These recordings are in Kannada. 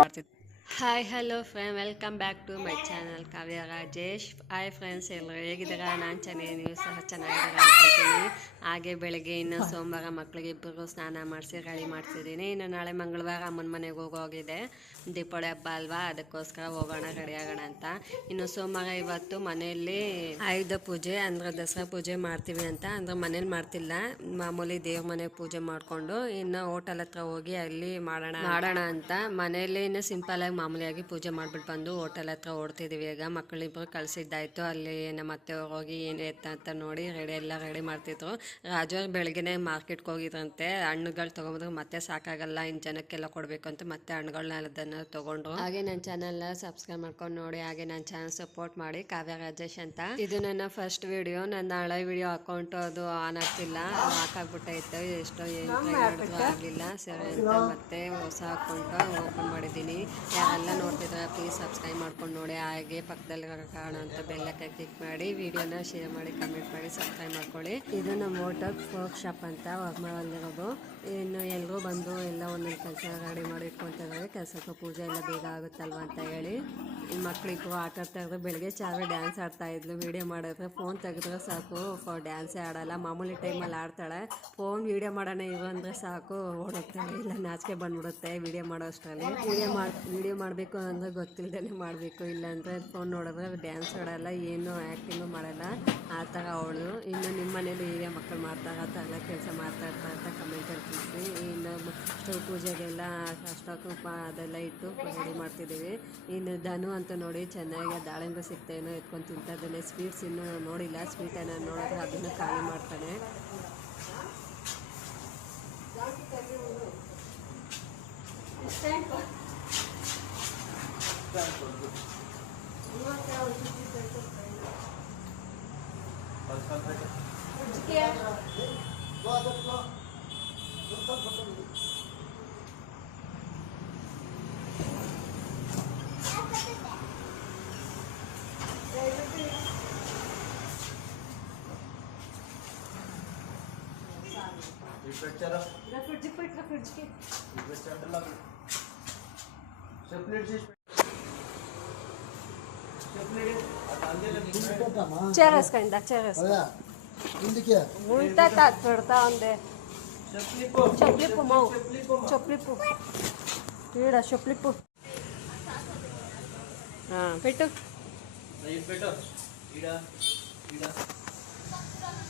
ಅದಕ್ಕೆ hi hello friend welcome back to my channel Kavya Rajesh hi friends ಎಲ್ಲರೂ ಹೇಗಿದ್ದೀರಾ? ನಾನು ಚೆನ್ನಾಗಿ ನೀವು ಸಹ ಚೆನ್ನಾಗಿದ್ದೀರಾ ಅಂತೀನಿ ಹಾಗೆ ಬೆಳಗ್ಗೆ ಇನ್ನು ಸೋಮವಾರ ಮಕ್ಕಳಿಗೆ ಇಬ್ಬರಿಗೂ ಸ್ನಾನ ಮಾಡಿಸಿ ರೆಡಿ ಮಾಡ್ತಿದ್ದೀನಿ ಇನ್ನು ನಾಳೆ ಮಂಗಳವಾರ ಅಮ್ಮನ ಮನೆಗೆ ಹೋಗೋಗಿದೆ. ದೀಪಾವಳಿ ಹಬ್ಬ ಅಲ್ವಾ? ಅದಕ್ಕೋಸ್ಕರ ಹೋಗೋಣ ರೆಡಿ ಆಗೋಣ ಅಂತ. ಇನ್ನು ಸೋಮವಾರ ಇವತ್ತು ಮನೆಯಲ್ಲಿ ಆಯುಧ ಪೂಜೆ ಅಂದರೆ ದಸರಾ ಪೂಜೆ ಮಾಡ್ತೀವಿ ಅಂತ. ಅಂದ್ರೆ ಮನೇಲಿ ಮಾಡ್ತಿಲ್ಲ. ಮಾಮೂಲಿ ದೇವ್ರ ಮನೆ ಪೂಜೆ ಮಾಡಿಕೊಂಡು ಇನ್ನು ಹೋಟೆಲ್ ಹತ್ರ ಹೋಗಿ ಅಲ್ಲಿ ಮಾಡೋಣ ಮಾಡೋಣ ಅಂತ. ಮನೆಯಲ್ಲಿ ಇನ್ನು ಸಿಂಪಲ್ ಆಗಿ ಮಾಮೂಲಿಯಾಗಿ ಪೂಜೆ ಮಾಡಿಬಿಟ್ಟು ಬಂದು ಹೋಟೆಲ್ ಹತ್ರ ಓಡ್ತಿದ್ದೀವಿ ಈಗ ಮಕ್ಕಳಿಬ್ಬರು ಕಳ್ಸಿದ್ದಾಯ್ತು. ಅಲ್ಲಿ ನಮ್ಮ ಅತ್ತೆಯವ್ರು ಹೋಗಿ ಏನು ಎತ್ತ ಅಂತ ನೋಡಿ ರೆಡಿ ಎಲ್ಲ ರೆಡಿ ಮಾಡ್ತಿದ್ರು. ರಾಜು ಅವ್ರು ಬೆಳಗ್ಗೆನೆ ಮಾರ್ಕೆಟ್ಗೆ ಹೋಗಿದ್ರಂತೆ. ಹಣ್ಣುಗಳು ತೊಗೊಂಬಂದ್ರೆ ಮತ್ತೆ ಸಾಕಾಗಲ್ಲ ಇನ್ ಜನಕ್ಕೆಲ್ಲ ಕೊಡಬೇಕು ಅಂತ ಮತ್ತೆ ಹಣ್ಣುಗಳನ್ನ ಅದನ್ನು ತೊಗೊಂಡ್ರು. ಹಾಗೆ ನನ್ನ ಚಾನಲ್ನ ಸಬ್ಸ್ಕ್ರೈಬ್ ಮಾಡ್ಕೊಂಡು ನೋಡಿ ಹಾಗೆ ನನ್ನ ಚಾನಲ್ ಸಪೋರ್ಟ್ ಮಾಡಿ. ಕಾವ್ಯ ರಾಜೇಶ್ ಅಂತ. ಇದು ನನ್ನ ಫಸ್ಟ್ ವಿಡಿಯೋ ನನ್ನ ಹಳೆ ವಿಡಿಯೋ ಅಕೌಂಟ್ ಅದು ಆನ್ ಆಗ್ತಿಲ್ಲ. ಹಾಕಾಗ್ಬಿಟ್ಟೈತೆ ಎಷ್ಟೋ ಏನು ಆಗಲಿಲ್ಲ ಸರಿ ಅಂತ ಮತ್ತೆ ಹೊಸ ಅಕೌಂಟ್ ಓಪನ್ ಮಾಡಿದ್ದೀನಿ. ಯಾರೆಲ್ಲ ನೋಡ್ತಿದ್ರೆ ಪ್ಲೀಸ್ ಸಬ್ಸ್ಕ್ರೈಬ್ ಮಾಡ್ಕೊಂಡು ನೋಡಿ. ಹಾಗೆ ಪಕ್ಕದಲ್ಲಿ ಅಂತ ಬೆಲ್ಲಕ್ಕೆ ಕ್ಲಿಕ್ ಮಾಡಿ ವಿಡಿಯೋನ ಶೇರ್ ಮಾಡಿ ಕಮೆಂಟ್ ಮಾಡಿ ಸಬ್ಸ್ಕ್ರೈಬ್ ಮಾಡ್ಕೊಳ್ಳಿ. ಇದು ನಮ್ಮ ಹೋಟೆಲ್ ವರ್ಕ್ ಶಾಪ್ ಅಂತ ವರ್ಮರಲ್ಲಿರೋದು ಇನ್ನು ಎಲ್ಲರೂ ಬಂದು ಎಲ್ಲ ಒಂದೊಂದು ಕೆಲಸ ರೆಡಿ ಮಾಡಿ ಇಟ್ಕೊತಿದ್ದಾರೆ ಕೆಲಸಕ್ಕೆ ಪೂಜೆ ಎಲ್ಲ ಬೇಗ ಆಗುತ್ತಲ್ವ ಅಂತ ಹೇಳಿ. ಇನ್ನು ಮಕ್ಕಳಿಗೂ ಆಟ ಆಡ್ತಾ ಬೆಳಗ್ಗೆ ಚಾವೆ ಡ್ಯಾನ್ಸ್ ಆಡ್ತಾ ಇದ್ಲು ವಿಡಿಯೋ ಮಾಡಿದ್ರೆ ಫೋನ್ ತೆಗೆದ್ರೆ ಸಾಕು. ಡ್ಯಾನ್ಸೇ ಆಡೋಲ್ಲ, ಮಾಮೂಲಿ ಟೈಮಲ್ಲಿ ಆಡ್ತಾಳೆ. ಫೋನ್ ವೀಡಿಯೋ ಮಾಡೋಣ ಇವು ಅಂದರೆ ಸಾಕು. ಓಡೋಗ್ತಾಳೆ. ಇಲ್ಲ, ನಾಚಿಕೆ ಬಂದ್ಬಿಡುತ್ತೆ ವಿಡಿಯೋ ಮಾಡೋ ಅಷ್ಟರಲ್ಲಿ. ವೀಡಿಯೋ ಮಾಡಿ ವೀಡಿಯೋ ಮಾಡಬೇಕು ಅಂದರೆ ಗೊತ್ತಿಲ್ಲದೇ ಮಾಡಬೇಕು. ಇಲ್ಲಾಂದರೆ ಫೋನ್ ನೋಡಿದ್ರೆ ಡ್ಯಾನ್ಸ್ ಆಡೋಲ್ಲ, ಏನು ಆ್ಯಕ್ಟಿಂಗು ಮಾಡೋಲ್ಲ. ಆ ಥರ ಅವಳು. ಇನ್ನು ನಿಮ್ಮ ಮನೇಲಿ ಹೀಗೆ ಮಕ್ಕಳು ಮಾಡ್ತಾ ಆ ಥರ ಕೆಲಸ ಮಾಡ್ತಾ ಇರ್ತಾರೆ ಅಂತ ಕಮೆಂಟಲ್ಲಿ ತಿಳಿಸಿ. ಇನ್ನು ಸ್ಟವ್ ಪೂಜೆಗೆಲ್ಲ ಅಷ್ಟಕ್ಕೂ ಅದೆಲ್ಲ ಇಟ್ಟು ರೆಡಿ ಮಾಡ್ತಿದ್ದೀವಿ. ಇನ್ನು ದನು ಅಂತ ನೋಡಿ ಚೆನ್ನಾಗಿ ದಾಳಿಂಬೆ ಸಿಗ್ತೇನೋ ಎತ್ಕೊಂಡು ತಿಂತಾ ಸ್ವೀಟ್ಸ್ ಇನ್ನೂ ನೋಡಿಲ್ಲ. ಸ್ವೀಟನ್ನು ನೋಡಿದ್ರೆ ಅದನ್ನು ಖಾಲಿ ಮಾಡ್ತಾನೆ. తెరా ఫ్రిడ్జ్ ఇట్లా ఫ్రిడ్జ్కి సెంటర్లో సెపరేట్ చేసి చేరేసుకోండి చేరేసుకో ఉల్టా తడతా ఉంది చొప్లిప్పు మావు చొప్లిప్పు ఈడ చొప్లిప్పు పెట్టు పెట్టు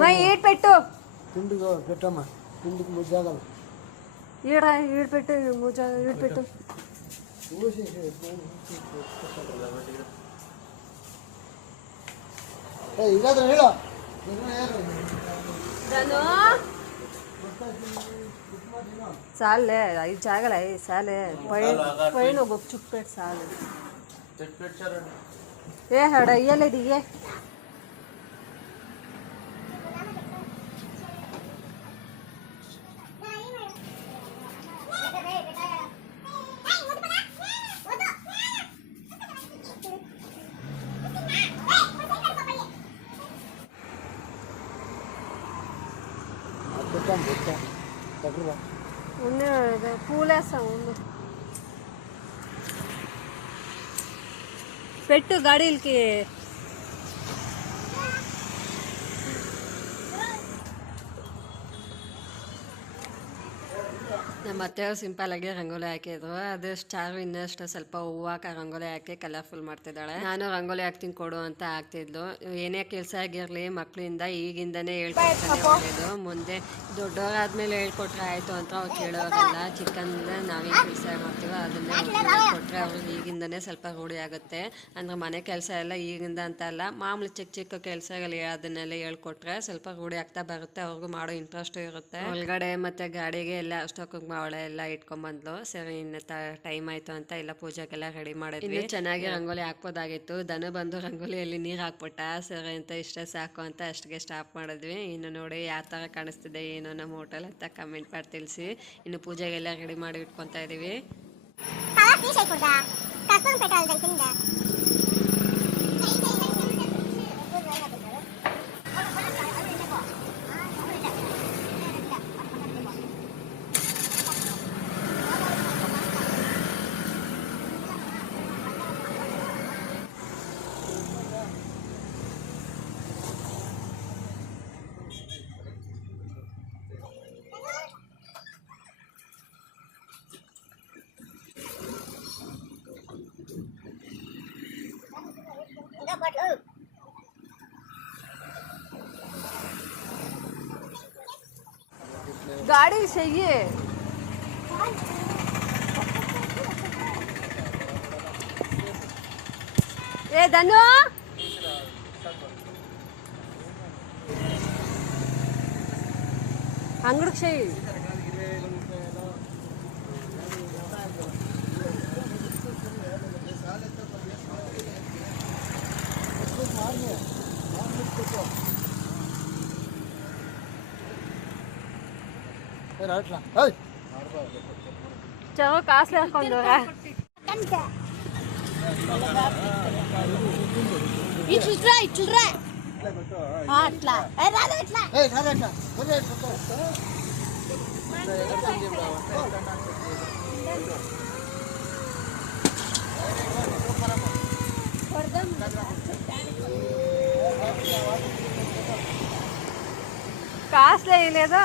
మా ఏడు పెట్టు తిండికి పెట్టమ్మా తిండికి మూడు జాగాలు ఈడ ఈడు పెట్టు మూడు జాగా ఈడు పెట్టు ಇಲ್ಲಾದ್ರೆ ಹೇಳ ಸಾಲೆ ಐದು ಜಾಗಲ ಐ ಸಾಲೆ ಪೈನ್ ಹೋಗೋಕ್ ಚುಕ್ಪೇಟ್ ಸಾಲೆ ಏ ಹಡ ಎಲ್ಲ ಇದೆಯೇ పూలేస్తాం ఉండు. పెట్టు గాడీలకి. ನಮ್ಮ ಅತ್ತೆಯವ್ರು ಸಿಂಪಲ್ ಆಗಿ ರಂಗೋಲಿ ಹಾಕಿದ್ರು. ಅದು ಸ್ಟಾರ್ ಇನ್ನಷ್ಟು ಸ್ವಲ್ಪ ಹೂವು ಹಾಕಿ ರಂಗೋಲಿ ಹಾಕಿ ಕಲರ್ಫುಲ್ ಮಾಡ್ತಿದ್ದಾಳೆ. ನಾನು ರಂಗೋಲಿ ಹಾಕ್ತೀನಿ ಕೊಡು ಅಂತ ಹಾಕ್ತಿದ್ಲು. ಏನೇ ಕೆಲಸ ಆಗಿರಲಿ ಮಕ್ಕಳಿಂದ ಈಗಿಂದನೇ ಹೇಳ್ಕೊಡ್ತಾನೆ ಮುಂದೆ ದೊಡ್ಡವರಾದ್ಮೇಲೆ ಹೇಳ್ಕೊಟ್ರೆ ಆಯಿತು ಅಂತ ಅವ್ರು ಕೇಳೋರಲ್ಲ. ಚಿಕ್ಕಂದ ನಾವೇನು ಕೆಲಸ ಮಾಡ್ತೀವೋ ಅವ್ರಿಗೆ ಈಗಿಂದನೇ ಸ್ವಲ್ಪ ರೂಢಿ ಆಗುತ್ತೆ. ಅಂದ್ರೆ ಮನೆ ಕೆಲಸ ಎಲ್ಲ ಈಗಿಂದ ಅಂತ ಅಲ್ಲ ಮಾಮೂಲಿ ಚಿಕ್ಕ ಚಿಕ್ಕ ಕೆಲಸಗಳು ಅದನ್ನೆಲ್ಲ ಹೇಳ್ಕೊಟ್ರೆ ಸ್ವಲ್ಪ ರೂಢಿ ಆಗ್ತಾ ಬರುತ್ತೆ. ಅವ್ರಿಗೂ ಮಾಡೋ ಇಂಟ್ರೆಸ್ಟ್ ಇರುತ್ತೆ. ಒಳಗಡೆ ಮತ್ತೆ ಗಾಡಿಗೆ ಎಲ್ಲ ಅಷ್ಟೊಕ್ಕ ಅವಳೆ ಎಲ್ಲ ಇಟ್ಕೊಂಡ್ಬಂದ್ಲು ಸರಿ ಇನ್ನು ಟೈಮ್ ಆಯ್ತು ಅಂತ ಎಲ್ಲ ಪೂಜೆಗೆಲ್ಲ ರೆಡಿ ಮಾಡಿದ್ವಿ. ಇನ್ನು ಚೆನ್ನಾಗಿ ರಂಗೋಲಿ ಹಾಕ್ಬೋದಾಗಿತ್ತು. ದನ ಬಂದು ರಂಗೋಲಿಯಲ್ಲಿ ನೀರು ಹಾಕ್ಬಿಟ್ಟ ಸರಿ ಅಂತ ಇಷ್ಟೇ ಸಾಕು ಅಂತ ಅಷ್ಟಿಗೆ ಸ್ಟಾಪ್ ಮಾಡಿದ್ವಿ. ಇನ್ನು ನೋಡಿ ಯಾವ ಥರ ಕಾಣಿಸ್ತಿದೆ ಏನೋ ನಮ್ಮ ಹೋಟೆಲ್ ಅಂತ ಕಮೆಂಟ್ ಮಾಡಿ ತಿಳಿಸಿ. ಇನ್ನು ಪೂಜೆಗೆಲ್ಲ ರೆಡಿ ಮಾಡಿ ಇಟ್ಕೊತಾ ಇದೀವಿ. ಟೀ ಶೇಕ್ ಕುಡ್ದ ಕರ್ಕೊಂಡು ಪೆಟ್ರೋಲ್ ದಂಕಿಂದ గాడి చెయ్యి ఏ ధను అంగుడికి చెయ్యి चलो कास ले कौन दो रहा ఇట్లా ఇట్లా అట్లా రాదు అట్లా రాదు అట్లా కాస్ట్లే లేదా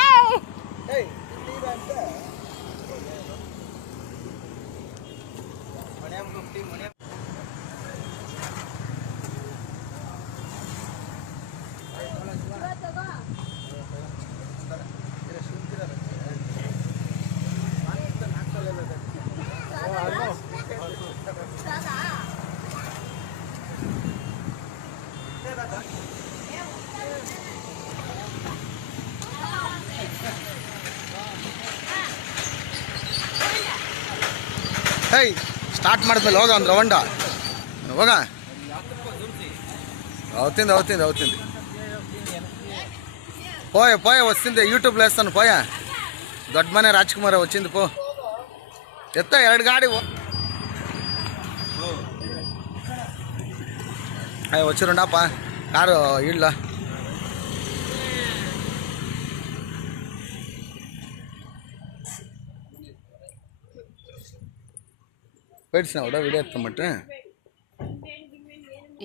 ஏய்! ಹೇಯ್ ಸ್ಟಾರ್ಟ್ ಮಾಡಿದ್ಮೇಲೆ ಹೋಗ ಒಂದು ರೌಂಡ ಹೋಗ అవుతుంది అవుతుంది అవుతుంది పోయ పోయ వస్తుంది యూట్యూబ్లో వేస్తాను పోయ దొడ్మనే రాజ్ కుమార్ వచ్చింది పో ఎత్త ಎರಡು ಗಾಡಿ అయ్యి వచ్చిరుండాపా కారు ఇళ్ళ ಪೇಡಿಸಿನ ವಿಡಿಯೋ ಎತ್ಕೊಂಬಿಟ್ರೆ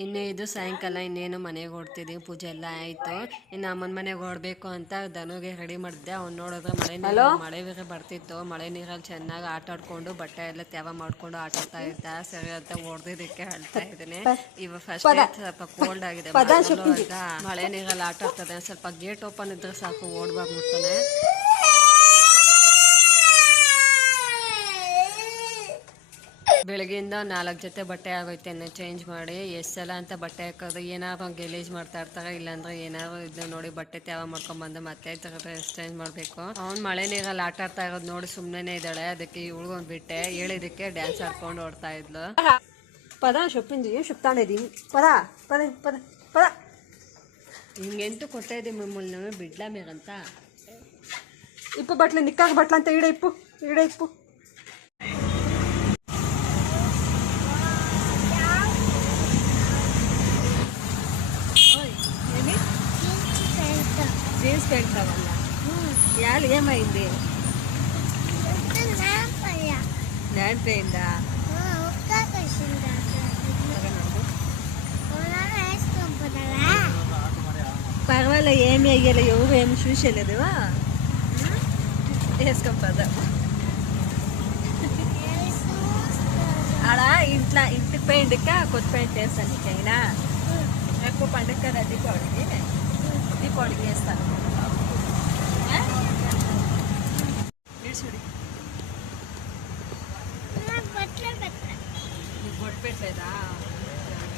ಇನ್ನೇ ಇದು ಸಾಯಂಕಾಲ ಇನ್ನೇನು ಮನೆಗೆ ಹೊಡ್ತಿದ್ದೀವಿ ಪೂಜೆ ಎಲ್ಲ ಆಯಿತು. ಇನ್ನು ಅಮ್ಮನ ಮನೆಗೆ ಓಡಬೇಕು ಅಂತ ಧನುಗೆ ರೆಡಿ ಮಾಡಿದ್ದೆ. ಅವ್ನು ನೋಡಿದ್ರೆ ಮಳೆ ನೀರು ಮಳೆ ಬೇರೆ ಬರ್ತಿತ್ತು. ಮಳೆ ನೀರಲ್ಲಿ ಚೆನ್ನಾಗಿ ಆಟ ಆಡ್ಕೊಂಡು ಬಟ್ಟೆ ಎಲ್ಲ ತ್ಯಾವ ಮಾಡ್ಕೊಂಡು ಆಟ ಆಡ್ತಾ ಇದ್ದ. ಸರಿ ಅಂತ ಓಡ್ದಿದ್ದಕ್ಕೆ ಹೇಳ್ತಾ ಇದ್ದೀನಿ. ಇವಾಗ ಫಸ್ಟ್ ಸ್ವಲ್ಪ ಕೋಲ್ಡ್ ಆಗಿದೆ. ಮಳೆ ನೀರಲ್ಲಿ ಆಟ ಆಡ್ತದೆ ಸ್ವಲ್ಪ ಗೇಟ್ ಓಪನ್ ಇದ್ರೆ ಸಾಕು ಓಡ್ಬಾಗ್ಬಿಡ್ತಾನೆ ಬೆಳಗ್ಗೆಯಿಂದ ನಾಲ್ಕು ಜೊತೆ ಬಟ್ಟೆ ಆಗೋಯ್ತೇನೆ ಚೇಂಜ್ ಮಾಡಿ. ಎಷ್ಟು ಸಲ ಅಂತ ಬಟ್ಟೆ ಹಾಕೋದು ಏನಾದ್ರು ಗೆಲೇಜ್ ಮಾಡ್ತಾ ಇರ್ತಾರೆ ಇಲ್ಲಾಂದ್ರೆ ಏನಾದ್ರು ಇದು ನೋಡಿ ಬಟ್ಟೆ ತ್ಯಾವ ಮಾಡ್ಕೊಂಡ್ಬಂದು ಮತ್ತೆ ಡ್ರೆಸ್ ಚೇಂಜ್ ಮಾಡಬೇಕು. ಅವ್ನು ಮಳೆ ನೀರಲ್ಲಿ ಆಟ ಆಡ್ತಾ ಇರೋದು ನೋಡಿ ಸುಮ್ಮನೆ ಇದ್ದಾಳೆ ಅದಕ್ಕೆ ಇವಳಿಗೊಂದು ಬಿಟ್ಟೆ. ಹೇಳಿದಕ್ಕೆ ಡ್ಯಾನ್ಸ್ ಆಡ್ಕೊಂಡು ಓಡ್ತಾ ಇದ್ಲು. ಪದ ಶೊಪ್ಪಿಂಜಿ ಶುಪ್ತಾಣಿದೀನಿ ಪದ ಪದ ಪದ ಪದ. ಹಿಂಗೆಂತೂ ಕೊಟ್ಟೆ ಇದ್ದೀನಿ ಮಮ್ಮಲ್ಲಿ ಮಿಮ್ಮಲ್ನ ಬಿಡ್ಲಾ ಮೇಗಂತ ಇಪ್ಪು ಬಟ್ಲು ನಿಕ್ಕಾಗ ಬಟ್ಲ ಅಂತ ಇಡೆ ಇಪ್ಪು ಇಡೆ ಇಪ್ಪು. జీన్స్ ప్యాంట్ కావాలా యాలు ఏమైంది? ల్యాండ్ పోయిందా పర్వాలే ఏమి అయ్యలే ఎవరు ఏమి చూసేలేదువా వేసుకోపదా ఆడ ఇంట్లో ఇంటికి పోయిండుక కొత్త పెయింట్ వేస్తాను నీకైనా. రేపు పండుగ కదా దీపావళికి కోడికి వేస్తారు బొట్టు పెట్టలేదా?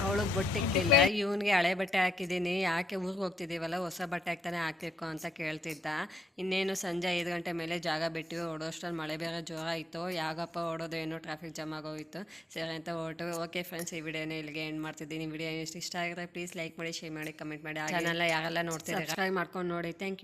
ಅವಳಿಗೆ ಇಟ್ಟಿಲ್ಲ. ಇವನಿಗೆ ಹಳೆ ಬಟ್ಟೆ ಹಾಕಿದ್ದೀನಿ. ಯಾಕೆ ಊರಿಗೆ ಹೋಗ್ತಿದ್ದೀವಲ್ಲ? ಹೊಸ ಬಟ್ಟೆ ಹಾಕ್ತಾನೆ ಹಾಕ್ಬೇಕು ಅಂತ ಕೇಳ್ತಿದ್ದ. ಇನ್ನೇನು ಸಂಜೆ ಐದು ಗಂಟೆ ಮೇಲೆ ಜಾಗ ಬಿಟ್ಟು ಓಡೋಷ್ಟರಲ್ಲಿ ಮಳೆ ಬೇರೆ ಜೋರ ಇತ್ತು ಯಾಗಪ್ಪ ಓಡೋದು ಏನೋ ಟ್ರಾಫಿಕ್ ಜಾಮ್ ಆಗೋಗಿತ್ತು. ಸರಿ ಅಂತ ಹೊರಟು. ಓಕೆ ಫ್ರೆಂಡ್ಸ್ ಈ ವಿಡಿಯೋನೇ ಇಲ್ಲಿಗೆ ಎಂಡ್ ಮಾಡ್ತಿದ್ದೀನಿ. ವಿಡಿಯೋ ಎಷ್ಟು ಇಷ್ಟ ಆಗಿದ್ರೆ ಪ್ಲೀಸ್ ಲೈಕ್ ಮಾಡಿ ಶೇರ್ ಮಾಡಿ ಕಮೆಂಟ್ ಮಾಡಿ. ಚಾನಲ್ ಯಾರೆಲ್ಲ ಸಬ್ಸ್ಕ್ರೈಬ್ ಮಾಡ್ಕೊಂಡು ನೋಡಿ. Thank you